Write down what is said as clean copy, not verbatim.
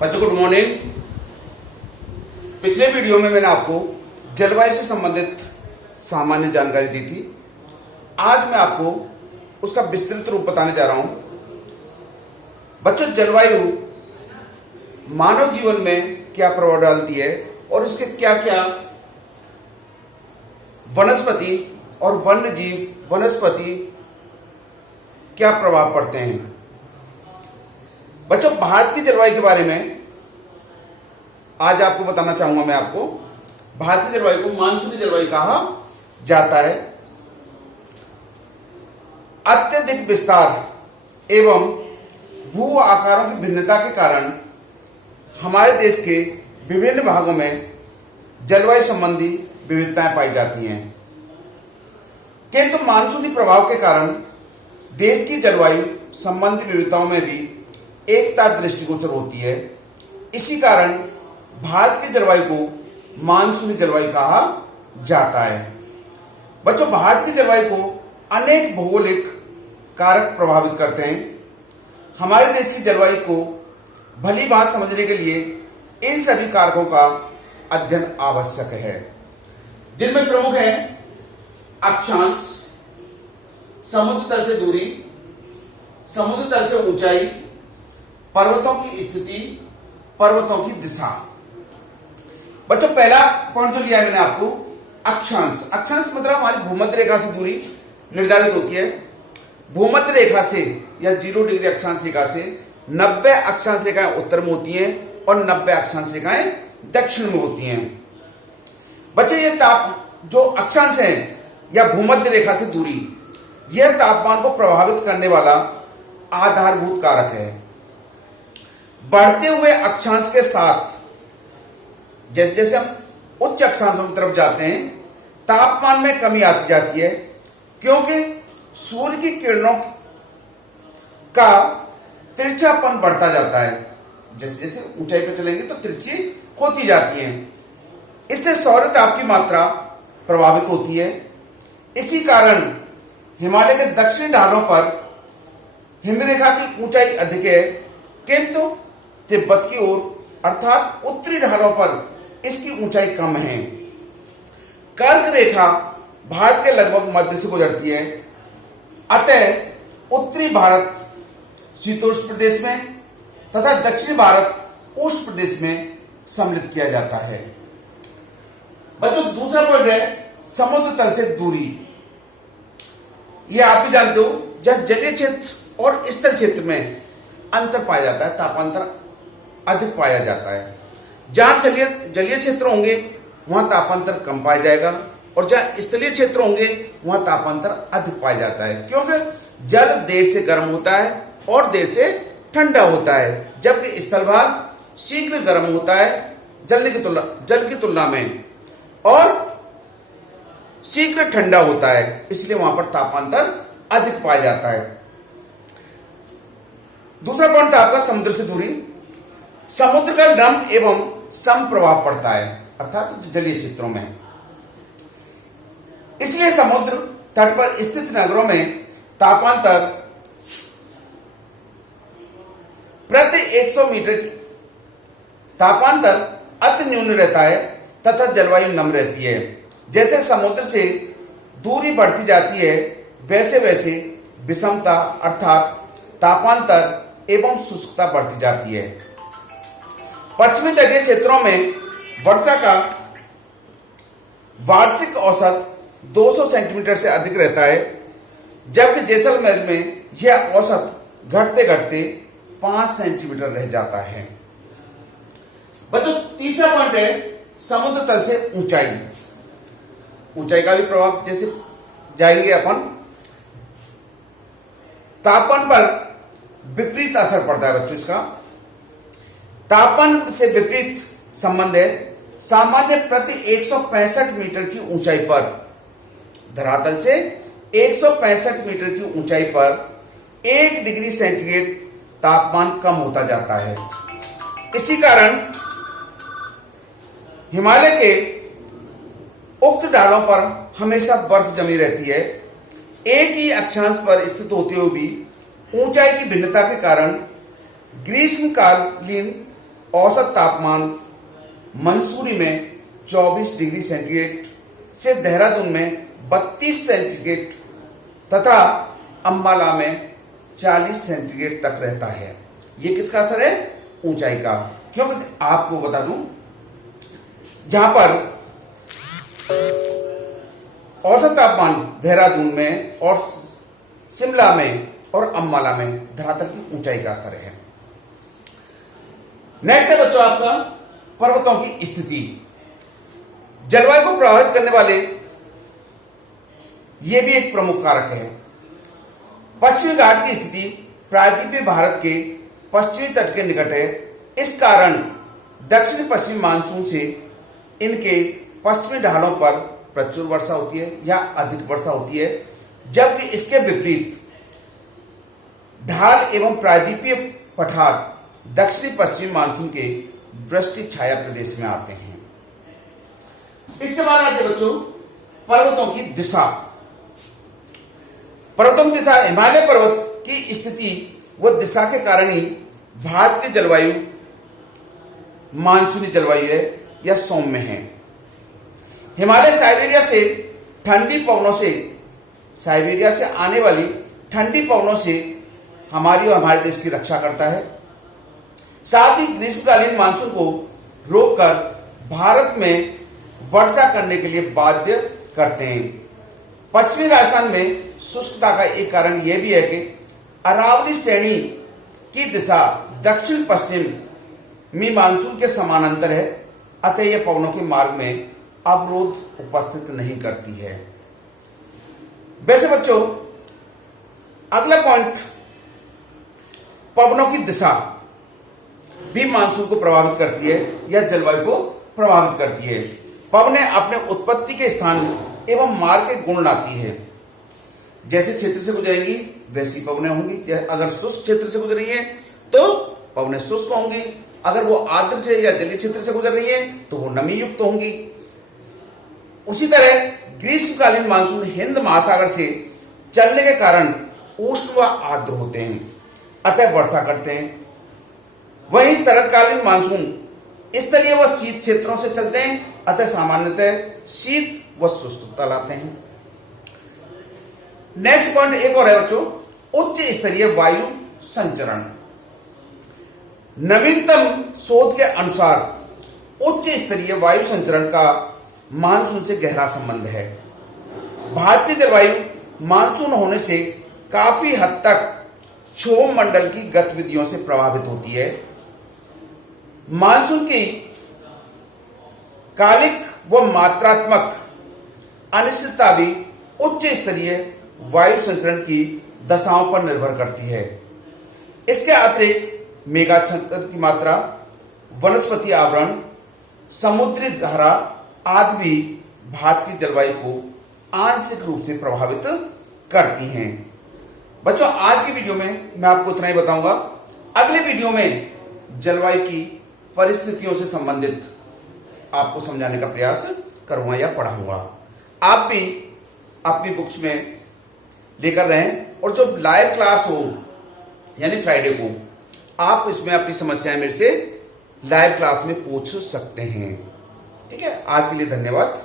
बच्चों good morning. पिछले video में मैंने आपको जलवायु से संबंधित सामान्य जानकारी दी थी। आज मैं आपको उसका विस्तृत रूप बताने जा रहा हूं। बच्चों, जलवायु मानव जीवन में क्या प्रभाव डालती है और उसके क्या क्या वनस्पति और वन्य जीव वनस्पति क्या प्रभाव पड़ते हैं। बच्चों, भारत की जलवायु के बारे में आज आपको बताना चाहूंगा। मैं आपको भारत की जलवायु को मानसूनी जलवायु कहा जाता है। अत्यधिक विस्तार एवं भू आकारों की भिन्नता के कारण हमारे देश के विभिन्न भागों में जलवायु संबंधी विविधताएं पाई जाती हैं, किंतु मानसूनी प्रभाव के कारण देश की जलवायु संबंधी विविधताओं में भी एकता दृष्टिगोचर होती है। इसी कारण भारत की जलवायु को मानसूनी जलवायु कहा जाता है। बच्चों, भारत की जलवायु को अनेक भौगोलिक कारक प्रभावित करते हैं। हमारे देश की जलवायु को भली बात समझने के लिए इन सभी कारकों का अध्ययन आवश्यक है, जिनमें प्रमुख है अक्षांश, समुद्र तल से दूरी, समुद्र तल से ऊंचाई, पर्वतों की स्थिति, पर्वतों की दिशा। बच्चों, पहला पॉइंट जो लिया है मैंने आपको, अक्षांश। अक्षांश मतलब हमारी भूमध्य रेखा से दूरी निर्धारित होती है। भूमध्य रेखा से या 0 डिग्री अक्षांश रेखा से 90 अक्षांश रेखाएं उत्तर में होती हैं और 90 अक्षांश रेखाएं दक्षिण में होती हैं। बच्चे, ये जो अक्षांश है या भूमध्य रेखा से दूरी, यह तापमान को प्रभावित करने वाला आधारभूत कारक है। बढ़ते हुए अक्षांश के साथ जैसे जैसे हम उच्च अक्षांशों की तरफ जाते हैं, तापमान में कमी आती जाती है, क्योंकि सूर्य की किरणों का तिरछापन बढ़ता जाता है। जैसे जैसे ऊंचाई पर चलेंगे तो तिरछी होती जाती है। इससे सौर ताप की मात्रा प्रभावित होती है। इसी कारण हिमालय के दक्षिणी ढालों पर हिमरेखा की ऊंचाई अधिक है, किंतु तिब्बत की ओर अर्थात उत्तरी ढालों पर इसकी ऊंचाई कम है। कर्क रेखा भारत के लगभग मध्य से गुजरती है, अतः उत्तरी भारत शीतोष्ण प्रदेश में तथा दक्षिणी भारत उष्ण प्रदेश में सम्मिलित किया जाता है। बच्चों, दूसरा पॉइंट है समुद्र तल से दूरी। यह आप भी जानते हो, जब जलीय क्षेत्र और स्थल क्षेत्र में अंतर पाया जाता है, तापांतर अधिक पाया जाता है। जहां जलीय क्षेत्र होंगे वहां तापांतर कम पाया जाएगा और जहां स्थलीय क्षेत्र होंगे वहां तापांतर अधिक पाया जाता है, क्योंकि जल देर से गर्म होता है और देर से ठंडा होता है, जबकि स्थल भाग शीघ्र गर्म होता है जल की तुलना में और शीघ्र ठंडा होता है, इसलिए वहां पर तापांतर अधिक पाया जाता है। दूसरा पॉइंट था आपका समुद्र से दूरी। समुद्र का नम एवं सम प्रभाव पड़ता है, अर्थात जलीय क्षेत्रों में। इसलिए समुद्र तट पर स्थित नगरों में तापांतर प्रति 100 मीटर की तापांतर अति न्यून रहता है तथा जलवायु नम रहती है। जैसे समुद्र से दूरी बढ़ती जाती है, वैसे वैसे विषमता अर्थात तापांतर एवं शुष्कता बढ़ती जाती है। पश्चिमी तटीय क्षेत्रों में वर्षा का वार्षिक औसत 200 सेंटीमीटर से अधिक रहता है, जबकि जैसलमेर में यह औसत घटते घटते 5 सेंटीमीटर रह जाता है। बच्चों, तीसरा पॉइंट है समुद्र तल से ऊंचाई। ऊंचाई का भी प्रभाव जैसे जाएंगे अपन, तापमान पर विपरीत असर पड़ता है। बच्चों, इसका तापमान से विपरीत संबंध है। सामान्य प्रति 165 मीटर की ऊंचाई पर, धरातल से 165 मीटर की ऊंचाई पर 1 डिग्री सेंटीग्रेड तापमान कम होता जाता है। इसी कारण हिमालय के उक्त ढालों पर हमेशा बर्फ जमी रहती है। एक ही अक्षांश पर स्थित होते हुए भी ऊंचाई की भिन्नता के कारण ग्रीष्मकालीन औसत तापमान मंसूरी में 24 डिग्री सेंटीग्रेड से देहरादून में 32 सेंटीग्रेड तथा अंबाला में 40 सेंटीग्रेड तक रहता है। ये किसका असर है? ऊंचाई का। क्योंकि आपको बता दूं, जहां पर औसत तापमान देहरादून में और शिमला में और अंबाला में धरातल की ऊंचाई का असर है। नेक्स्ट है बच्चों आपका पर्वतों की स्थिति। जलवायु को प्रभावित करने वाले यह भी एक प्रमुख कारक है। पश्चिमी घाट की स्थिति प्रायद्वीपीय भारत के पश्चिमी तट के निकट है। इस कारण दक्षिण पश्चिमी मानसून से इनके पश्चिमी ढालों पर प्रचुर वर्षा होती है या अधिक वर्षा होती है, जबकि इसके विपरीत ढाल एवं प्रायद्वीपीय पठार दक्षिणी पश्चिमी मानसून के वृष्टि छाया प्रदेश में आते हैं। इसके बाद आते बच्चों पर्वतों की दिशा। पर्वतों की दिशा हिमालय पर्वत की स्थिति व दिशा के कारण ही भारत की जलवायु मानसूनी जलवायु है या सौम्य है। हिमालय साइबेरिया से आने वाली ठंडी पवनों से हमारी और हमारे देश की रक्षा करता है। साथ ही ग्रीष्मकालीन मानसून को रोककर भारत में वर्षा करने के लिए बाध्य करते हैं। पश्चिमी राजस्थान में शुष्कता का एक कारण यह भी है कि अरावली श्रेणी की दिशा दक्षिण पश्चिमी मानसून के समानांतर है, अतः यह पवनों के मार्ग में अवरोध उपस्थित नहीं करती है। वैसे बच्चों अगला पॉइंट, पवनों की दिशा भी मानसून को प्रभावित करती है या जलवायु को प्रभावित करती है। पवनें अपने उत्पत्ति के स्थान एवं मार्ग के गुण लाती है। जैसे क्षेत्र से गुजरेंगी वैसी पवनें होंगी। अगर शुष्क क्षेत्र से गुजर रही है तो पवनें शुष्क होंगी, अगर वो आर्द्र से या जलीय क्षेत्र से गुजर रही है तो वो नमी युक्त होंगी। उसी तरह ग्रीष्मकालीन मानसून हिंद महासागर से चलने के कारण उष्ण व आर्द्र होते हैं, अतः वर्षा करते हैं। वहीं शरतकालीन मानसून स्थलीय व शीत क्षेत्रों से चलते हैं, अतः सामान्यतः शीत व शुष्कता लाते हैं। नेक्स्ट पॉइंट एक और है बच्चों, उच्च स्तरीय वायु संचरण। नवीनतम शोध के अनुसार उच्च स्तरीय वायु संचरण का मानसून से गहरा संबंध है। भारत की जलवायु मानसून होने से काफी हद तक क्षोभ मंडल की गतिविधियों से प्रभावित होती है। मानसून की कालिक व मात्रात्मक अनिश्चितता भी उच्च स्तरीय वायु संचरण की दशाओं पर निर्भर करती है। इसके अतिरिक्त मेघाच्छादन की मात्रा, वनस्पति आवरण, समुद्री धारा आदि भी भारत की जलवायु को आंशिक रूप से प्रभावित करती हैं। बच्चों आज की वीडियो में मैं आपको इतना ही बताऊंगा। अगले वीडियो में जलवायु की परिस्थितियों से संबंधित आपको समझाने का प्रयास करूंगा या पढ़ाऊंगा। आप भी अपनी बुक्स में लेकर रहें और जो लाइव क्लास हो यानी फ्राइडे को आप इसमें अपनी समस्याएं मेरे से लाइव क्लास में पूछ सकते हैं। ठीक है, आज के लिए धन्यवाद।